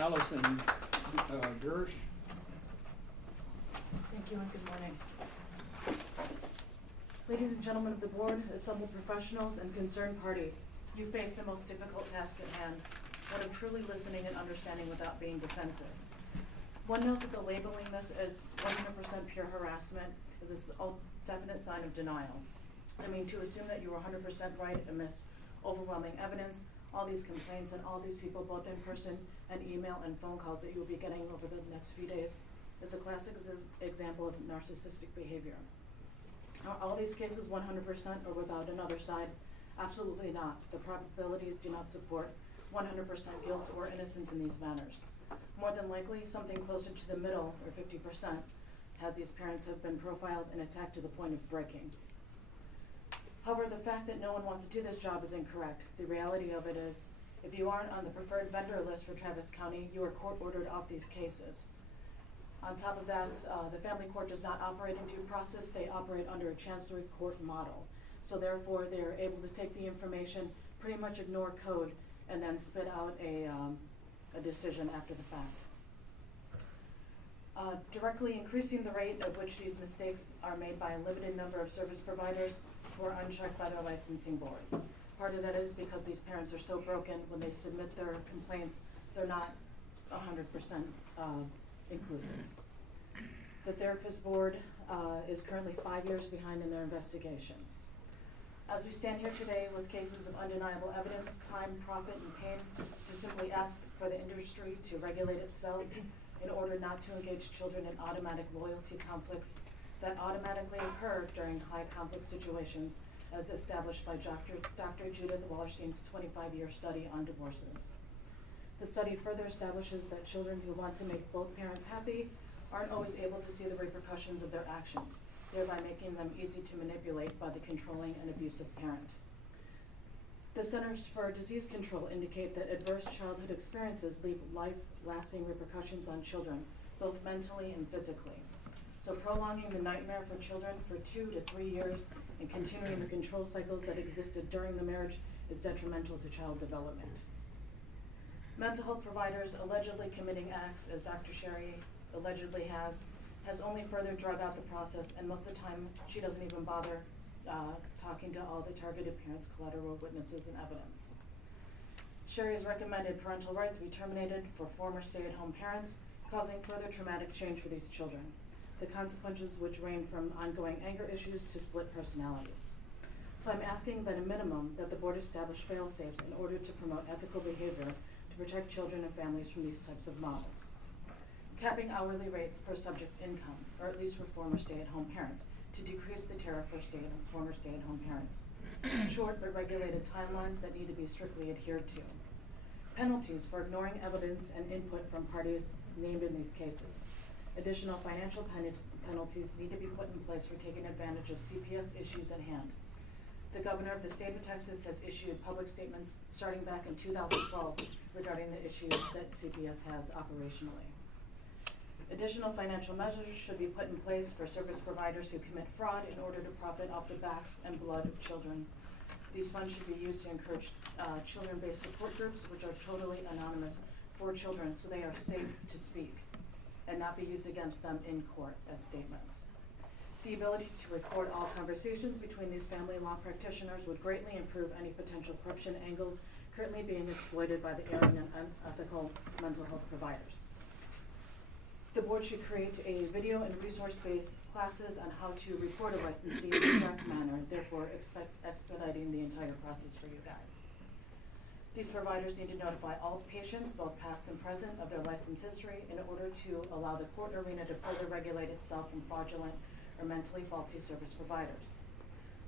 Allison Gersh. Thank you and good morning. Ladies and gentlemen of the board, assembled professionals and concerned parties, you face the most difficult task at hand, one of truly listening and understanding without being defensive. One knows that the labeling this as 100% pure harassment is a definite sign of denial. I mean, to assume that you were 100% right amidst overwhelming evidence, all these complaints and all these people, both in person and email and phone calls that you'll be getting over the next few days, is a classic example of narcissistic behavior. Are all these cases 100% or without another side? Absolutely not. The probabilities do not support 100% guilt or innocence in these matters. More than likely, something closer to the middle, or 50%, as these parents have been profiled and attacked to the point of breaking. However, the fact that no one wants to do this job is incorrect. The reality of it is, if you aren't on the preferred vendor list for Travis County, you are court-ordered off these cases. On top of that, the family court does not operate in due process. They operate under a chancery court model. So therefore, they're able to take the information, pretty much ignore code, and then spit out a decision after the fact. Directly increasing the rate of which these mistakes are made by a limited number of service providers who are unchecked by their licensing boards. Part of that is because these parents are so broken when they submit their complaints, they're not 100% inclusive. The therapist board is currently 5 years behind in their investigations. As we stand here today with cases of undeniable evidence, time, profit, and pain, we simply ask for the industry to regulate itself in order not to engage children in automatic loyalty conflicts that automatically occur during high conflict situations, as established by Dr. Judith Wallerstein's 25-year study on divorces. The study further establishes that children who want to make both parents happy aren't always able to see the repercussions of their actions, thereby making them easy to manipulate by the controlling and abusive parent. The Centers for Disease Control indicate that adverse childhood experiences leave life-lasting repercussions on children, both mentally and physically. So prolonging the nightmare for children for 2 to 3 years and continuing the control cycles that existed during the marriage is detrimental to child development. Mental health providers allegedly committing acts, as Dr. Sherry allegedly has only further drug out the process, and most of the time she doesn't even bother talking to all the targeted parents, collateral witnesses, and evidence. Sherry has recommended parental rights be terminated for former stay-at-home parents, causing further traumatic change for these children. The consequences which range from ongoing anger issues to split personalities. So I'm asking that a minimum that the board establish fail-safes in order to promote ethical behavior to protect children and families from these types of models. Capping hourly rates per subject income, or at least for former stay-at-home parents, to decrease the terror for former stay-at-home parents. Short but regulated timelines that need to be strictly adhered to. Penalties for ignoring evidence and input from parties named in these cases. Additional financial penalties need to be put in place for taking advantage of CPS issues at hand. The governor of the state of Texas has issued public statements starting back in 2012 regarding the issues that CPS has operationally. Additional financial measures should be put in place for service providers who commit fraud in order to profit off the backs and blood of children. These funds should be used to encourage children-based support groups, which are totally anonymous for children, so they are safe to speak and not be used against them in court as statements. The ability to record all conversations between these family law practitioners would greatly improve any potential corruption angles currently being exploited by the erring and unethical mental health providers. The board should create a video and resource-based classes on how to report a licensee in the correct manner, therefore expediting the entire process for you guys. These providers need to notify all patients, both past and present, of their license history in order to allow the court arena to further regulate itself from fraudulent or mentally faulty service providers.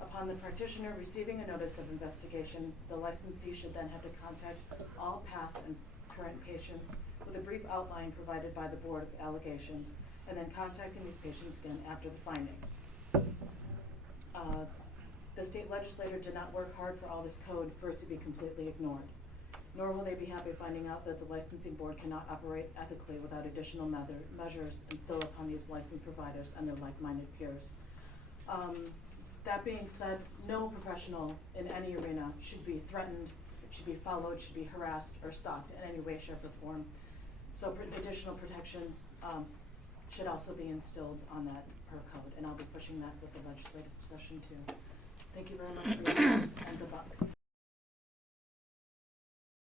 Upon the practitioner receiving a notice of investigation, the licensee should then have to contact all past and current patients with a brief outline provided by the board of allegations, and then contacting these patients again after the findings. The state legislature did not work hard for all this code for it to be completely ignored, nor will they be happy finding out that the licensing board cannot operate ethically without additional measures instilled upon these licensed providers and their like-minded peers. That being said, no professional in any arena should be threatened, should be followed, should be harassed or stalked in any way, shape, or form. So additional protections should also be instilled on that per code, and I'll be pushing that with the legislative session too. Thank you very much for your